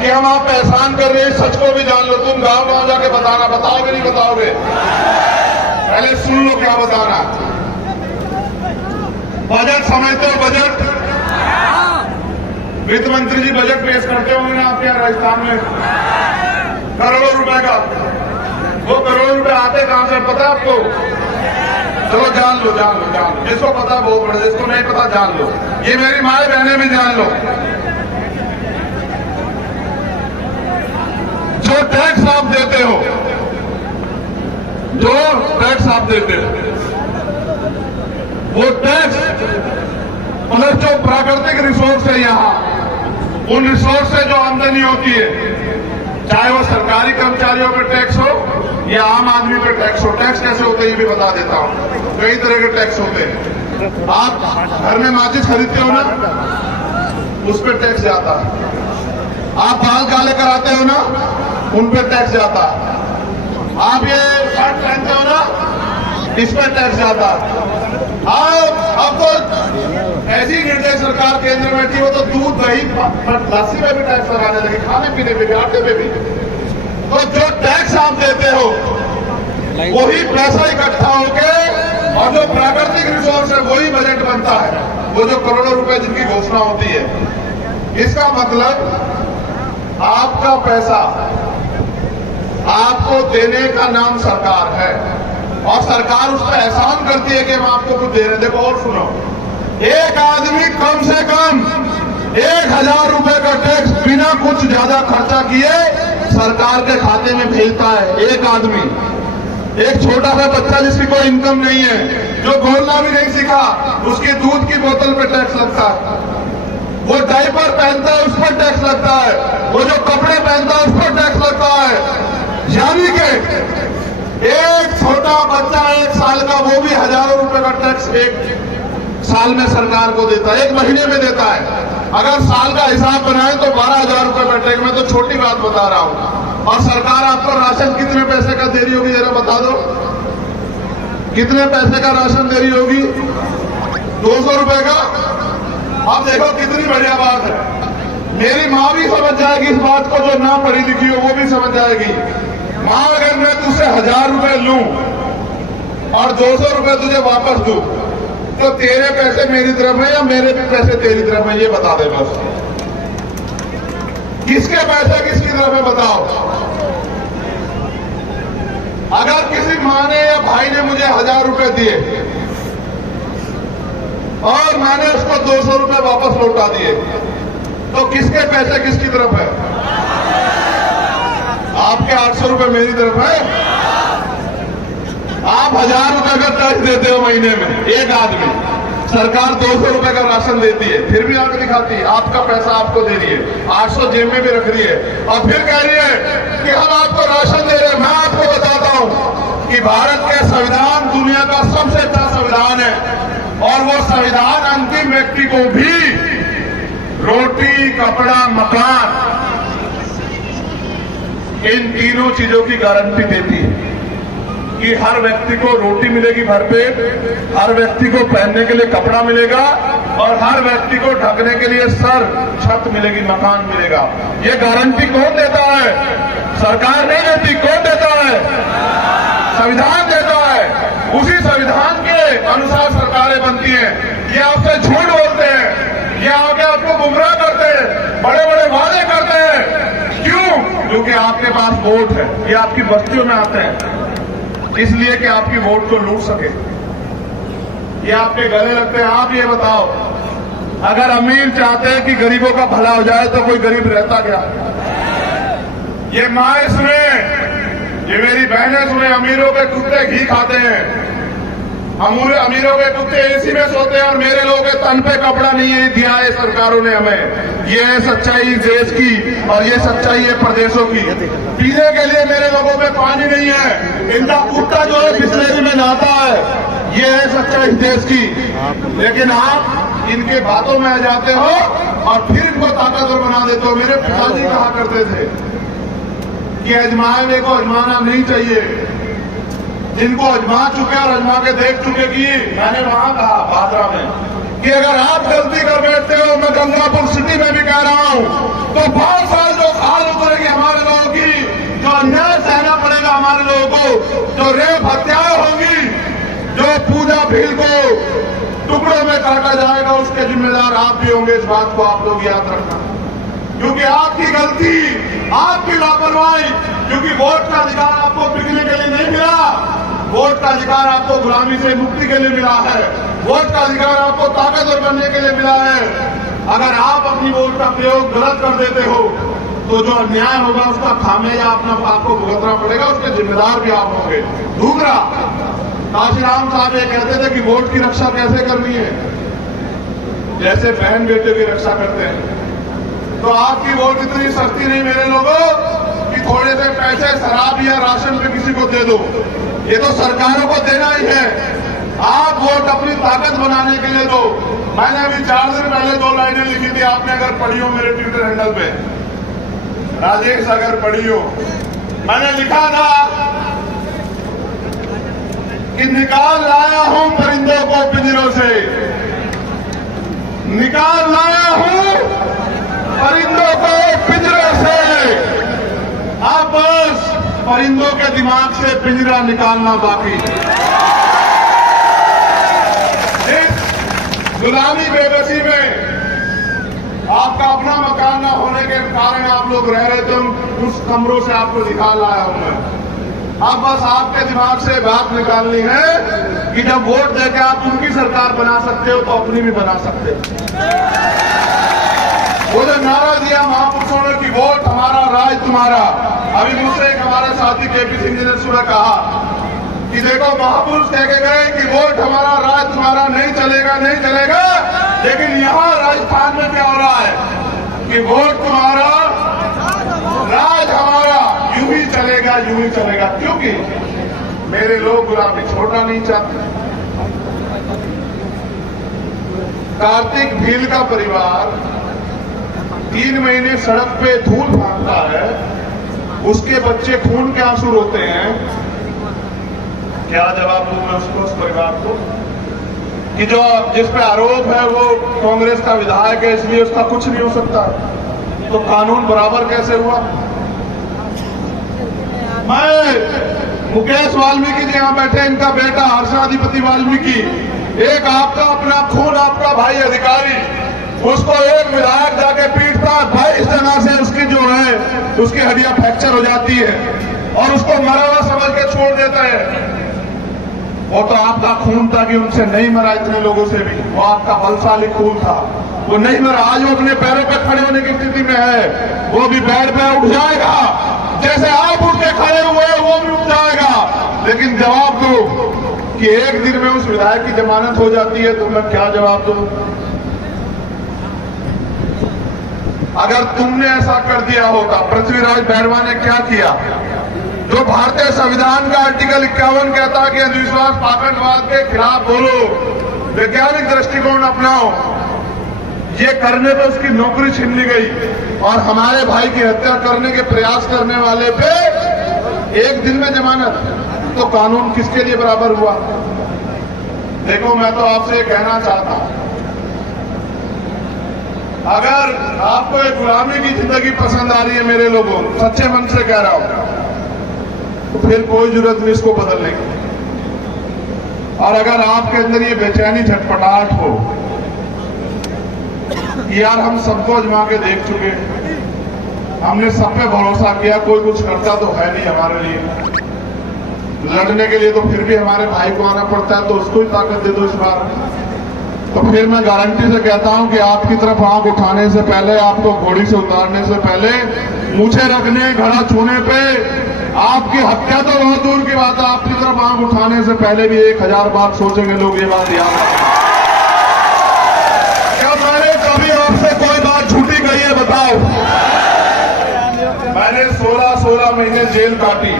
कि हम आप पे एहसान कर रहे हैं। सच को भी जान लो, तुम गांव जाके बताना, बताओगे नहीं बताओगे? पहले सुन लो क्या बताना। बजट समझते हो? बजट वित्त मंत्री जी बजट पेश करते होंगे ना आपके यहाँ राजस्थान में, करोड़ों रुपए का। वो करोड़ों रुपए आते कहां से पता है आपको? चलो जान लो, जान लो, जान लो। जिसको पता बहुत बड़ा, जिसको नहीं पता जान लो। ये मेरी माए बहने भी जान लो। जो टैक्स आप देते हो, जो टैक्स आप देते हो, वो टैक्स मतलब जो प्राकृतिक रिसोर्स है यहां, उन रिसोर्स से जो आमदनी होती है, चाहे वो सरकारी कर्मचारियों पर टैक्स हो या आम आदमी पर टैक्स हो। टैक्स कैसे होते हैं ये भी बता देता हूं। कई तरह के टैक्स होते हैं। आप घर में माचिस खरीदते हो ना, उस पर टैक्स जाता है। आप बाल काले कराते हो ना, उन पर टैक्स जाता है। आप ये शर्ट पहनते हो ना, इस पर टैक्स जाता है। अब तो ऐसी निर्दय सरकार केंद्र में थी, वो तो दूध दही लस्सी में भी टैक्स लगाने लगे, खाने पीने में भी, आटे में भी। तो जो टैक्स आप देते हो वही पैसा इकट्ठा होके और जो प्राकृतिक रिसोर्स है वही बजट बनता है। वो जो करोड़ों रुपए जिनकी घोषणा होती है, इसका मतलब आपका पैसा आपको देने का नाम सरकार है और सरकार उस पर एहसान करती है कि हम आपको कुछ दे रहे हैं। देखो और सुनो, एक आदमी कम से कम 1000 रुपए का टैक्स बिना कुछ ज्यादा खर्चा किए सरकार के खाते में भेजता है। एक आदमी, एक छोटा सा बच्चा जिसकी कोई इनकम नहीं है, जो बोलना भी नहीं सीखा, उसकी दूध की बोतल पे टैक्स लगता है। वो डायपर पहनता है, उस पर टैक्स लगता है। वो जो कपड़े पहनता है, उस पर टैक्स लगता है। यानी कि एक छोटा बच्चा 1 साल का, वो भी हजारों रुपए का टैक्स एक साल में सरकार को देता है, 1 महीने में देता है। अगर साल का हिसाब बनाए तो 12,000 रुपए का टैक्स। मैं तो छोटी बात बता रहा हूं। और सरकार आपको राशन कितने पैसे का दे रही होगी जरा बता दो? कितने पैसे का राशन दे रही होगी? 200 रुपए का। अब देखो कितनी बढ़िया बात है। मेरी माँ भी समझ जाएगी इस बात को, जो ना पढ़ी लिखी हो वो भी समझ जाएगी। माँ, अगर मैं तुझसे 1000 रुपए लूं और 200 रुपए तुझे वापस दूं, तो तेरे पैसे मेरी तरफ है या मेरे पैसे तेरी तरफ है? ये बता दे बस। किसके पैसे किसकी तरफ है बताओ? अगर किसी माँ ने या भाई ने मुझे 1000 रुपए दिए और मैंने उसको 200 रुपए वापस लौटा दिए, तो किसके पैसे किसकी तरफ है? आपके 800 रुपए मेरी तरफ है। आप 1000 रुपए का टैक्स देते हो महीने में, एक आदमी। सरकार 200 रुपए का राशन देती है, फिर भी आंख दिखाती है, आपका पैसा आपको दे रही है, 800 जेब में भी रख रही है और फिर कह रही है कि हम आपको राशन दे रहे हैं। मैं आपको बताता हूं कि भारत के संविधान दुनिया का सबसे अच्छा संविधान है और वो संविधान अंतिम व्यक्ति को भी रोटी, कपड़ा, मकान, इन तीनों चीजों की गारंटी देती है कि हर व्यक्ति को रोटी मिलेगी भरपेट, हर व्यक्ति को पहनने के लिए कपड़ा मिलेगा और हर व्यक्ति को ढकने के लिए सर, छत मिलेगी, मकान मिलेगा। ये गारंटी कौन देता है? सरकार नहीं देती। कौन देता है? संविधान देता है। उसी संविधान के अनुसार सरकारें बनती हैं। ये आपसे झूठ बोलते हैं, ये आके आपको गुमराह करते हैं, बड़े बड़े वादे करते हैं। क्यों? क्योंकि आपके पास वोट है, ये आपकी बस्तियों में आते हैं इसलिए कि आपकी वोट को लूट सके, ये आपके गले लगते हैं। आप ये बताओ, अगर अमीर चाहते हैं कि गरीबों का भला हो जाए तो कोई गरीब रहता क्या? ये माए सुने, ये मेरी बहनें सुने, अमीरों के कुत्ते घी खाते हैं, अमीरों के कुत्ते एसी में सोते हैं और मेरे लोगों के तन पे कपड़ा नहीं दिया है सरकारों ने हमें। ये है सच्चाई देश की और ये सच्चाई है प्रदेशों की। पीने के लिए मेरे लोगों में पानी नहीं है, इनका कुत्ता जो है बिस्लेरी में नहाता है, ये है सच्चाई देश की। लेकिन आप इनके बातों में आ जाते हो और फिर इनको ताकतवर बना देते हो। मेरे पिताजी कहा करते थे कि अजमाए को अजमाना नहीं चाहिए, जिनको अजमा चुके और अजमा के देख चुके कि मैंने वहां कहा बादरा में कि अगर आप गलती कर बैठते हो, मैं गंगापुर सिटी में भी कह रहा हूं, तो 5 साल जो खाल उतरेगी हमारे लोगों की, जो अन्याय सहना पड़ेगा हमारे लोगों को, जो रेप हत्याएं होगी, जो पूजा भील को टुकड़ों में काटा जाएगा, उसके जिम्मेदार आप भी होंगे। इस बात को आप लोग याद रखना, क्योंकि आपकी गलती, आपकी लापरवाही, क्योंकि वोट का अधिकार आपको बिकने के लिए नहीं मिला, वोट का अधिकार आपको गुलामी से मुक्ति के लिए मिला है, वोट का अधिकार आपको ताकतवर बनने के लिए मिला है। अगर आप अपनी वोट का प्रयोग गलत कर देते हो तो जो अन्याय होगा उसका खामियाजा आपको भुगतना पड़ेगा, उसके जिम्मेदार भी आप होंगे। दूसरा, काशीराम साहब ये कहते थे कि वोट की रक्षा कैसे करनी है, जैसे बहन बेटे की रक्षा करते हैं। तो आपकी वोट इतनी सस्ती नहीं मेरे लोगों कि थोड़े से पैसे शराब या राशन पे किसी को दे दो, ये तो सरकारों को देना ही है। आप वोट अपनी ताकत बनाने के लिए दो। मैंने अभी 4 दिन पहले 2 लाइनें लिखी थी, आपने अगर पढ़ी हो मेरे ट्विटर हैंडल पे, राजेश अगर पढ़ी हो, मैंने लिखा था कि निकाल लाया हूं परिंदों को पिंजरों से, निकाल लाया हूं परिंदों को पिंजरों से। अब बस परिंदों के दिमाग से पिंजरा निकालना बाकी। इस गुलामी बेबसी में आपका अपना मकान न होने के कारण आप लोग रह रहे थे, उस कमरों से आपको निकाल लाया हूं मैं। अब बस आपके दिमाग से बात निकालनी है कि जब वोट देकर आप उनकी सरकार बना सकते हो तो अपनी भी बना सकते हो। वो जो नारा दिया महापुरुषों ने कि वोट हमारा राज तुम्हारा, अभी मुझसे एक हमारे साथी केपी सिंह जी ने सुबह कहा कि देखो महापुरुष कह के गए कि वोट हमारा राज तुम्हारा, नहीं चलेगा नहीं चलेगा, लेकिन यहां राजस्थान में क्या हो रहा है कि वोट तुम्हारा राज हमारा, यूं ही चलेगा यूं ही चलेगा। क्योंकि मेरे लोग गुलामी छोड़ना नहीं चाहते। कार्तिक भील का परिवार 3 महीने सड़क पे धूल भागता है, उसके बच्चे खून के आंसू रोते हैं। क्या जवाब दूं मैं उसको, उस परिवार को, कि जो जिस पे आरोप है वो कांग्रेस का विधायक है इसलिए उसका कुछ नहीं हो सकता, तो कानून बराबर कैसे हुआ? मैं मुकेश वाल्मीकि जी यहां बैठे, इनका बेटा हर्षाधिपति वाल्मीकि, एक आपका अपना खून, आपका भाई अधिकारी, उसको एक विधायक जाके पीटता है, 22 जना से उसकी जो है उसकी हड्डियां फ्रैक्चर हो जाती है और उसको मरा हुआ समझ के छोड़ देता है। वो तो आपका खून था कि उनसे नहीं मरा, इतने लोगों से भी, वो आपका बलशाली खून था, वो नहीं मरा। आज वो अपने पैरों पे खड़े होने की स्थिति में है, वो भी बेड पे उठ जाएगा, जैसे आप उठ के खड़े हुए वो भी उठ जाएगा। लेकिन जवाब दो कि एक दिन में उस विधायक की जमानत हो जाती है, तो मैं क्या जवाब दूं? अगर तुमने ऐसा कर दिया होता, पृथ्वीराज बैरवा ने क्या किया? जो भारतीय संविधान का आर्टिकल 51 कहता है कि अंधविश्वास पाखंडवाद के खिलाफ बोलो, वैज्ञानिक दृष्टिकोण अपनाओ, ये करने पे उसकी नौकरी छीन ली गई और हमारे भाई की हत्या करने के प्रयास करने वाले पे एक दिन में जमानत, तो कानून किसके लिए बराबर हुआ? देखो, मैं तो आपसे कहना चाहता हूं, अगर आपको एक गुलामी की जिंदगी पसंद आ रही है मेरे लोगों, सच्चे मन से कह रहा हूं, तो फिर कोई जरूरत नहीं इसको बदलने की। और अगर आपके अंदर ये बेचैनी झटपटाहट हो, यार हम सबको आजमा के देख चुके, हमने सब पे भरोसा किया, कोई कुछ करता तो है नहीं हमारे लिए। लड़ने के लिए तो फिर भी हमारे भाई को आना पड़ता है, तो उसको ही ताकत दे दो इस बार। तो फिर मैं गारंटी से कहता हूं कि आपकी तरफ आंख उठाने से पहले, आपको घोड़ी से उतारने से पहले, मुझे रखने, घड़ा छूने पे, आपकी हत्या तो बहुत दूर की बात है, आपकी तरफ आंख उठाने से पहले भी 1000 बार सोचेंगे लोग। ये बात याद रखें। क्या मैंने कभी आपसे कोई बात झूठी कही है? बताओ। मैंने 16 महीने जेल काटी,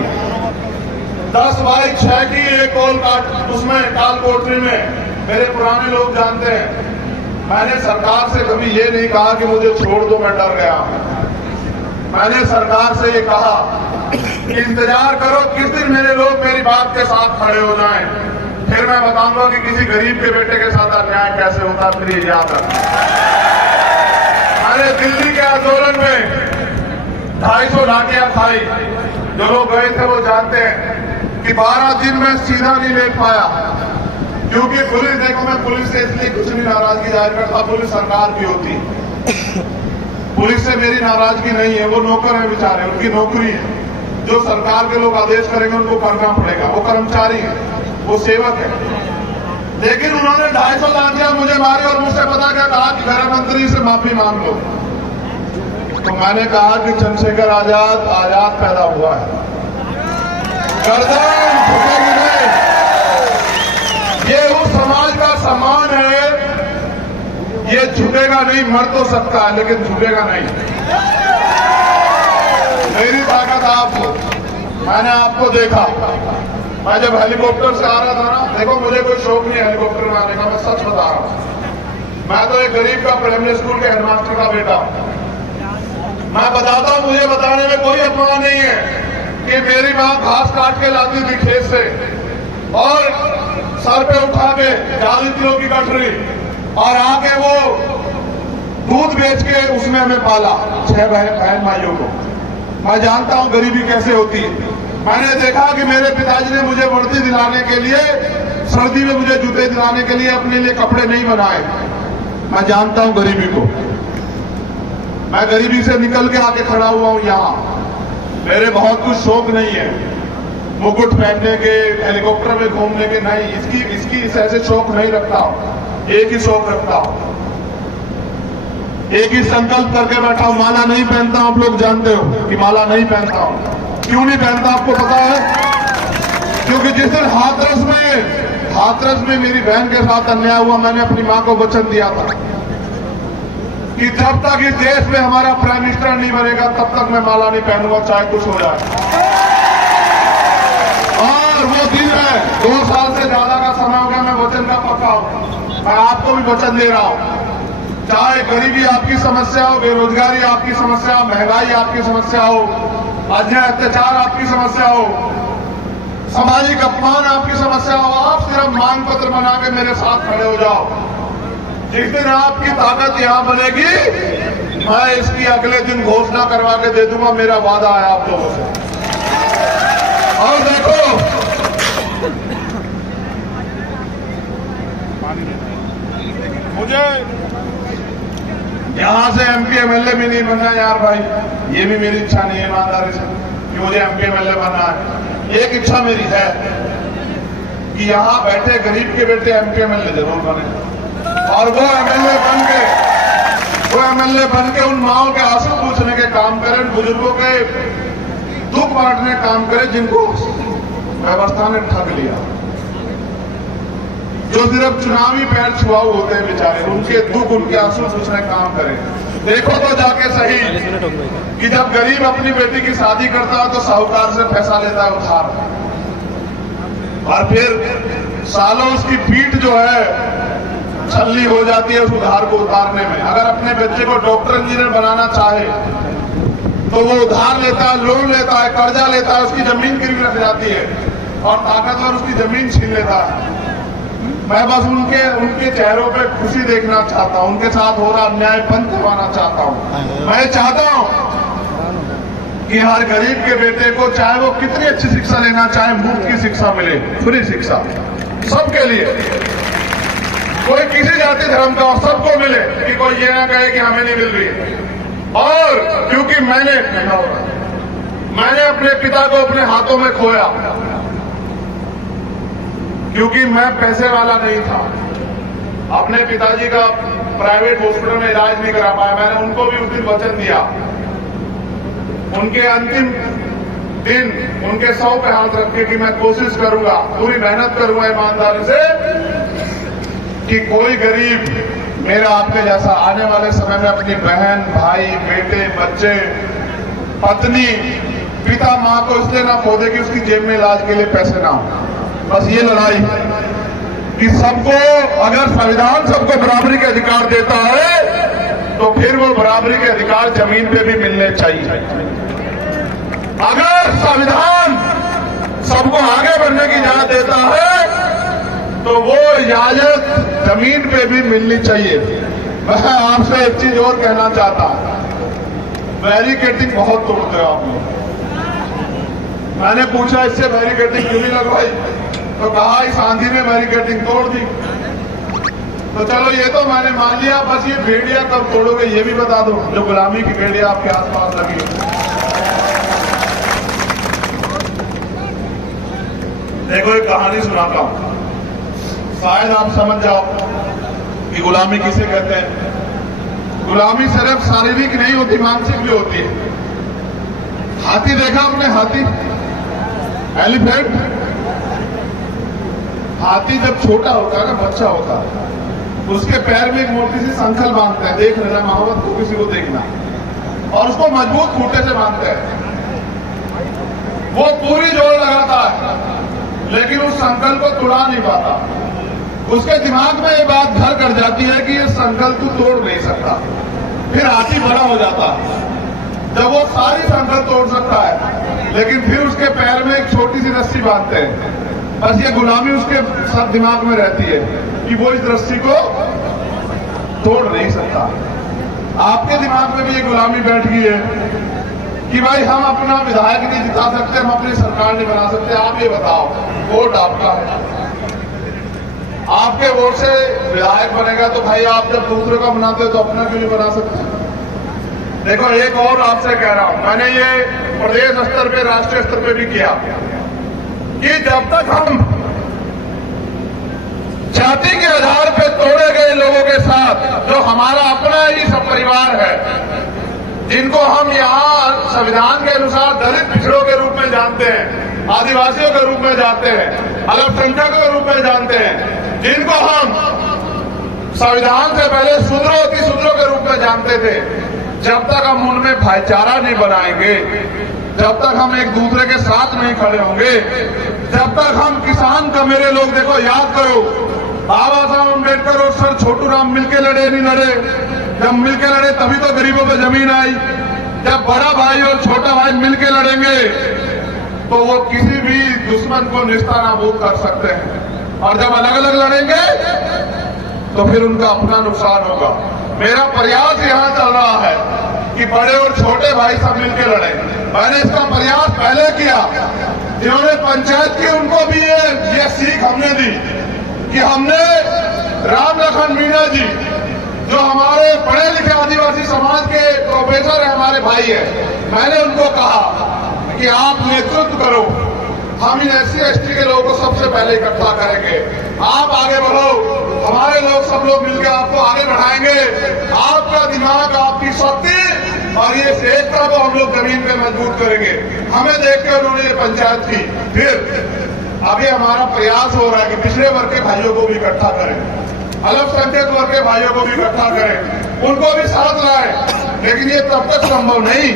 10/6 की एक कॉल काट, उसमें काल कोठरी में, मेरे पुराने लोग जानते हैं। मैंने सरकार से कभी ये नहीं कहा कि मुझे छोड़ दो, मैं डर गया। मैंने सरकार से ये कहा कि इंतजार करो किस दिन मेरे लोग मेरी बात के साथ खड़े हो जाएं, फिर मैं बताऊंगा कि किसी गरीब के बेटे के साथ अन्याय कैसे होता है। फिर ये याद रखना। मैंने दिल्ली के आंदोलन में 250 लाठियां खाई। जो लोग गए थे वो जानते हैं कि 12 दिन में सीधा नहीं ले पाया, क्योंकि पुलिस, देखो मैं पुलिस से इसलिए कुछ नहीं नाराजगी जाहिर करता, पुलिस सरकार की होती। पुलिस से मेरी नाराजगी नहीं है, वो नौकर है बेचारे, उनकी नौकरी है। जो सरकार के लोग आदेश करेंगे उनको करना पड़ेगा, वो कर्मचारी है, वो सेवक है। लेकिन उन्होंने 250 लाठियां मुझे मारी और मुझसे पता क्या कहा कि गृह मंत्री से माफी मांग लो। तो मैंने कहा कि चंद्रशेखर आजाद पैदा हुआ है, गर्दन झुकेगी नहीं। ये उस समाज का सम्मान है, ये झुकेगा नहीं, मर तो सकता है लेकिन झुकेगा नहीं। मेरी ताकत आपको, मैंने आपको देखा। मैं जब हेलीकॉप्टर से आ रहा था ना, देखो मुझे कोई शौक नहीं हेलीकॉप्टर में आने का, मैं सच बता रहा हूं। मैं तो एक गरीब का प्राइमरी स्कूल के हेडमास्टर का बेटा हूं। मैं बताता हूं, मुझे बताने में कोई अफवाह नहीं है कि मेरी मां घास काट के लाती थी खेत से और सर पे उठा के 40 किलो की गठरी और आके वो दूध बेच के उसमें हमें पाला, 6 बहन भाइयों को। मैं जानता हूं गरीबी कैसे होती है। मैंने देखा कि मेरे पिताजी ने मुझे वर्दी दिलाने के लिए, सर्दी में मुझे जूते दिलाने के लिए अपने लिए कपड़े नहीं बनाए। मैं जानता हूं गरीबी को। मैं गरीबी से निकल के आके खड़ा हुआ हूं यहां। मेरे बहुत कुछ शौक नहीं है, मुकुट पहनने के, हेलीकॉप्टर में घूमने के नहीं, इसकी ऐसे शौक नहीं रखता हूं। एक ही शौक रखता हूं, एक ही संकल्प करके बैठा हूं, माला नहीं पहनता हूं। आप लोग जानते हो कि माला नहीं पहनता हूं। क्यों नहीं पहनता आपको पता है? क्योंकि जिस दिन हाथरस में मेरी बहन के साथ अन्याय हुआ, मैंने अपनी मां को वचन दिया था कि जब तक इस देश में हमारा प्राइम मिनिस्टर नहीं बनेगा तब तक मैं माला नहीं पहनूंगा, चाहे कुछ हो जाए। और वो दिन है, 2 साल से ज्यादा का समय हो गया, मैं वचन का पक्का हूं। मैं आपको भी वचन दे रहा हूं, चाहे गरीबी आपकी समस्या हो, बेरोजगारी आपकी समस्या हो, महंगाई आपकी समस्या हो, अन्याय अत्याचार आपकी समस्या हो, सामाजिक अपमान आपकी समस्या हो, आप सिर्फ मांग पत्र बना के मेरे साथ खड़े हो जाओ। जिस दिन आपकी ताकत यहां बनेगी, मैं इसकी अगले दिन घोषणा करवा के दे दूंगा, मेरा वादा है आप लोगों से। और देखो, मुझे यहां से एमपी एमएलए भी नहीं बनना यार भाई, ये भी मेरी इच्छा नहीं है ईमानदारी से कि मुझे एमपी एमएलए बनना है। एक इच्छा मेरी है कि यहां बैठे गरीब के बेटे एमपी एमएलए जरूर बने, और वो एमएलए बन के उन माओं के आंसू पूछने के काम करें, बुजुर्गों के दुख बांटने का काम करें जिनको व्यवस्था ने ठग लिया, जो सिर्फ चुनावी पैर छुआऊ होते हैं बेचारे, उनके दुख, उनके आंसू पूछने का काम करें। देखो तो जाके सही कि जब गरीब अपनी बेटी की शादी करता है तो साहूकार से पैसा लेता है उधार, और फिर सालों उसकी पीठ जो है छल्ली हो जाती है उस उधार को उतारने में। अगर अपने बच्चे को डॉक्टर इंजीनियर बनाना चाहे तो वो उधार लेता है, लोन लेता है, कर्जा लेता है, उसकी जमीन गिरवी रख जाती है और ताकतवर उसकी जमीन छीन लेता है। मैं बस उनके चेहरों पे खुशी देखना चाहता हूं, उनके साथ हो रहा अन्याय बंद करवाना चाहता हूं। मैं चाहता हूं कि हर गरीब के बेटे को, चाहे वो कितनी अच्छी शिक्षा लेना चाहे, मुफ्त की शिक्षा मिले, फ्री शिक्षा सबके लिए, कोई किसी जाति धर्म का, और सबको मिले, कि कोई ये ना कहे कि हमें नहीं मिल रही है। और क्योंकि मैंने अपने पिता को अपने हाथों में खोया, क्योंकि मैं पैसे वाला नहीं था, अपने पिताजी का प्राइवेट हॉस्पिटल में इलाज नहीं करा पाया। मैंने उनको भी उस दिन वचन दिया, उनके अंतिम दिन उनके 100 पे हाथ रख के कि मैं कोशिश करूंगा, पूरी मेहनत करूंगा ईमानदारी से कि कोई गरीब मेरा आपके जैसा आने वाले समय में अपनी बहन, भाई, बेटे, बच्चे, पत्नी, पिता, मां को इसलिए ना खो दे कि उसकी जेब में इलाज के लिए पैसे ना हो। बस ये लड़ाई कि सबको, अगर संविधान सबको बराबरी के अधिकार देता है तो फिर वो बराबरी के अधिकार जमीन पे भी मिलने चाहिए। अगर संविधान सबको आगे बढ़ने की इजाजत देता है तो वो इजाजत जमीन पे भी मिलनी चाहिए। मैं आपसे एक चीज और कहना चाहता हूं, बैरिकेडिंग बहुत तोड़ते हो आप लोग। मैंने पूछा इससे बैरिकेडिंग क्यों नहीं लगवाई, तो कहा इस आंधी में बैरिकेडिंग तोड़ दी। तो चलो ये तो मैंने मान लिया, बस ये भेड़िया कब तोड़ोगे ये भी बता दो, जो गुलामी की भेड़िया आपके आसपास लगी है। देखो एक कहानी सुनाता हूं, शायद आप समझ जाओ कि गुलामी किसे कहते हैं। गुलामी सिर्फ शारीरिक नहीं होती, मानसिक भी होती है। हाथी देखा आपने? हाथी, एलिफेंट। हाथी जब छोटा होता है ना, बच्चा होता है, उसके पैर में एक मोटी सी संखल बांधते हैं, देख लेना मोहब्बत को, किसी को देखना, और उसको मजबूत खूंटे से बांधते हैं। वो पूरी जोर लगाता है लेकिन उस संकल को तोड़ा नहीं पाता। उसके दिमाग में ये बात घर कर जाती है कि ये संकल तू तोड़ नहीं सकता। फिर हाथी बड़ा हो जाता है, जब वो सारी संकल तोड़ सकता है, लेकिन फिर उसके पैर में एक छोटी सी रस्सी बांधते हैं। बस ये गुलामी उसके सब दिमाग में रहती है कि वो इस रस्सी को तोड़ नहीं सकता। आपके दिमाग में भी ये गुलामी बैठ गई है कि भाई हम अपना विधायक नहीं जिता सकते, हम अपनी सरकार नहीं बना सकते। आप ये बताओ, वोट आपका है, आपके वोट से विधायक बनेगा, तो भाई आप जब दूसरे का बनाते हो तो अपना क्यों नहीं बना सकते? देखो एक और आपसे कह रहा हूं, मैंने ये प्रदेश स्तर पे, राष्ट्रीय स्तर पे भी किया कि जब तक हम जाति के आधार पे तोड़े गए लोगों के साथ, जो हमारा अपना ही सब परिवार है, जिनको हम यहाँ संविधान के अनुसार दलित पिछड़ों के रूप में जानते हैं, आदिवासियों के रूप में जानते हैं, अल्पसंख्यकों के रूप में जानते हैं, जिनको हम संविधान से पहले शूद्रों, अति शूद्रों के रूप में जानते थे, जब तक हम उनमें भाईचारा नहीं बनाएंगे, जब तक हम एक दूसरे के साथ नहीं खड़े होंगे, जब तक हम किसान का, मेरे लोग देखो याद करो, बाबा साहब अम्बेडकर और सर छोटू राम मिलके लड़े नहीं लड़े? जब मिलके लड़े तभी तो गरीबों पे जमीन आई। जब बड़ा भाई और छोटा भाई मिलके लड़ेंगे तो वो किसी भी दुश्मन को निस्तानाबूद कर सकते हैं, और जब अलग अलग लड़ेंगे तो फिर उनका अपना नुकसान होगा। मेरा प्रयास यहां चल रहा है कि बड़े और छोटे भाई सब मिलकर लड़े। मैंने इसका प्रयास पहले किया, जिन्होंने पंचायत की उनको भी ये सीख हमने दी कि हमने राम लखन मीणा जी, जो हमारे पढ़े लिखे आदिवासी समाज के प्रोफेसर हैं, हमारे भाई हैं, मैंने उनको कहा कि आप नेतृत्व करो, हम इन SC/ST के लोगों को सबसे पहले इकट्ठा करेंगे, आप आगे बढ़ो, हमारे लोग सब लोग मिलकर आपको आगे बढ़ाएंगे। आपका दिमाग, आपकी शक्ति और ये एकता को हम लोग जमीन पे मजबूत करेंगे। हमें देखकर उन्होंने ये पंचायत की। फिर अभी हमारा प्रयास हो रहा है कि पिछड़े वर्ग के भाइयों को भी इकट्ठा करें, अल्पसंख्यक वर्ग के भाइयों को भी इकट्ठा करें, उनको भी साथ लाएं। लेकिन ये तब तक संभव नहीं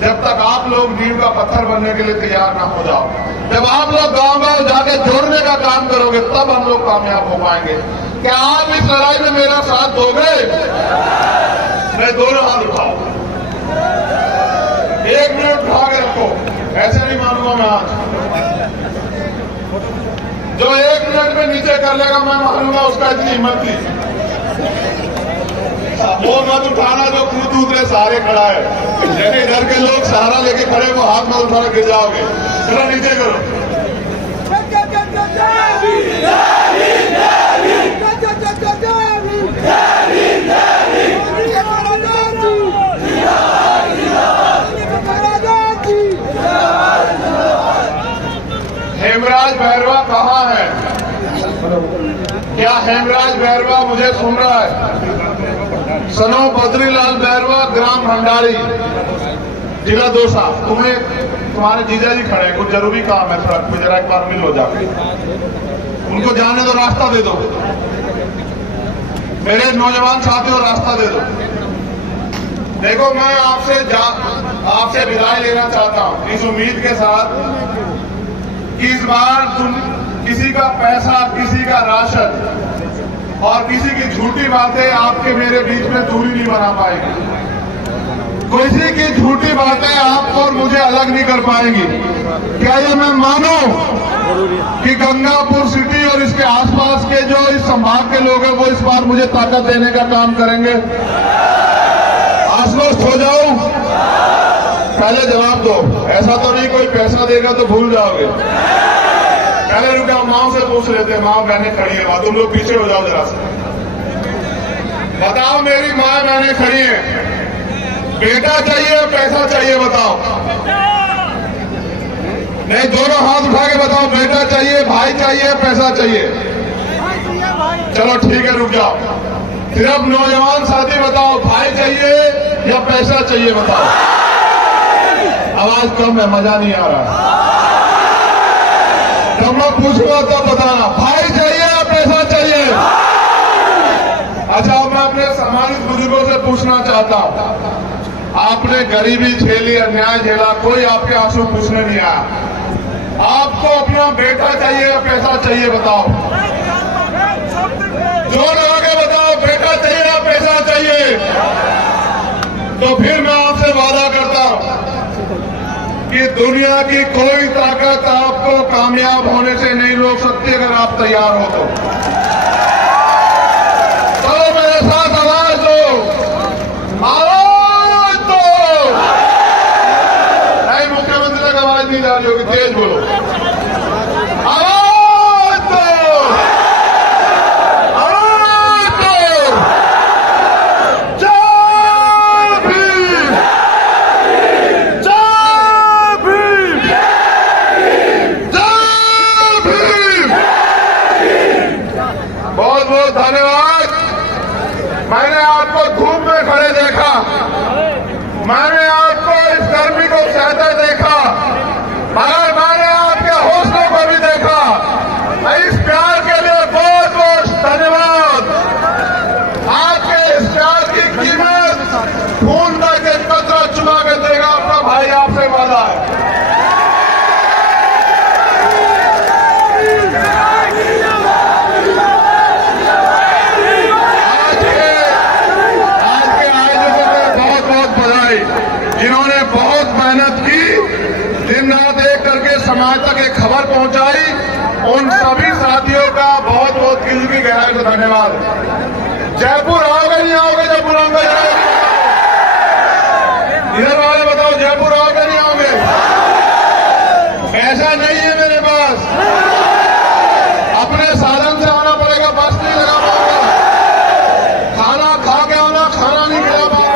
जब तक आप लोग नींव का पत्थर बनने के लिए तैयार ना हो जाओ। जब आप लोग गांव-गांव जाके जोड़ने का काम करोगे तब हम लोग कामयाब हो पाएंगे। क्या आप इस लड़ाई में मेरा साथ दोगे? मैं दोनों हाथ उठाओ, 1 मिनट उठा के रखो, ऐसे नहीं मानूंगा मैं आज। जो 1 मिनट में नीचे कर लेगा मैं मानूंगा उसका इतनी हिम्मत थी। वो मत उठाना जो खुद दूसरे सहारे खड़ा है, यानी इधर के लोग सहारा लेके खड़े, वो हाथ मत उठाना, गिर जाओगे। थोड़ा नीचे करो। क्या हेमराज बैरवा मुझे सुन रहा है? सनो बद्रीलाल बैरवा, ग्राम भंडारी, जिला दौसा। तुम्हारे जीजा जी खड़े हैं, कुछ जरूरी काम है, ट्रक में जरा एक बार मिल लो जाके, उनको जाने दो, रास्ता दे दो। मेरे नौजवान साथियों, रास्ता दे दो। देखो, मैं आपसे विदाई लेना चाहता हूं इस उम्मीद के साथ कि इस बार किसी का पैसा, किसी का राशन और किसी की झूठी बातें आपके मेरे बीच में दूरी नहीं बना पाएगी। किसी की झूठी बातें आपको और मुझे अलग नहीं कर पाएंगी। क्या ये मैं मानूं कि गंगापुर सिटी और इसके आसपास के जो इस संभाग के लोग हैं वो इस बार मुझे ताकत देने का काम करेंगे? आश्वस्त हो जाऊं? पहले जवाब दो। ऐसा तो नहीं कोई पैसा देगा तो भूल जाओगे? पहले रुके, माओ से पूछ लेते हैं। माँ बहनें खड़ी है, तुम लोग पीछे हो जाओ जरा से। बताओ, मेरी माँ बहनें खड़ी है, बेटा चाहिए पैसा चाहिए? बताओ। नहीं, दोनों हाथ उठा के बताओ, बेटा चाहिए, भाई चाहिए, पैसा चाहिए? चलो ठीक है, रुक जाओ। सिर्फ नौजवान साथी बताओ, भाई चाहिए या पैसा चाहिए? बताओ। आवाज कम है, मजा नहीं आ रहा। जब मैं पूछूंगा तो बताना, भाई चाहिए या पैसा चाहिए? अच्छा, मैं अपने सम्मानित बुजुर्गों से पूछना चाहता हूं, आपने गरीबी झेली, अन्याय झेला, कोई आपके आंसू पूछने नहीं आया। आपको अपना बेटा चाहिए या पैसा चाहिए? बताओ। जोर लगा के बताओ, बेटा चाहिए या पैसा चाहिए? तो फिर मैं आपसे वादा करता हूं कि दुनिया की कोई ताकत आपको कामयाब होने से नहीं रोक सकती अगर आप तैयार हो तो। चलो मेरे साथ आवाज दो, आवाज दो। नहीं, मुख्यमंत्री तक आवाज नहीं डाली होगी, तेज बोलो, आवाज दो, आवाज दो। जय भीम, जय भीम, जय भीम। बहुत बहुत धन्यवाद। मैंने आपको धूप में खड़े देखा, मैंने आपको इस गर्मी को सहते देखा, मगर मैंने आपके हौसलों को भी देखा। इस प्यार के लिए बहुत बहुत धन्यवाद। आपके इस प्यार की कीमत खून का एक कतरा चुका के देगा आपका भाई, आपसे वादा है। जिन्होंने बहुत मेहनत की, दिन रात एक करके समाज तक एक खबर पहुंचाई, उन सभी साथियों का बहुत बहुत दिल की गहराई से धन्यवाद। जयपुर आओगे नहीं आओगे? जयपुर आओगे? इधर वाले बताओ, जयपुर आओगे नहीं आओगे? ऐसा नहीं है मेरे पास, अपने साधन से आना पड़ेगा, बस नहीं लगा पाऊंगा, खाना खा के आना, खाना नहीं खिला पाऊंगा।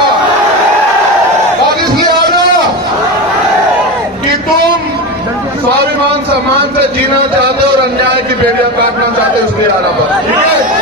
स्वाभिमान सम्मान से जीना चाहते हो और अन्याय की बेड़ियां काटना चाहते हो, इसलिए आना पड़ा। ठीक है?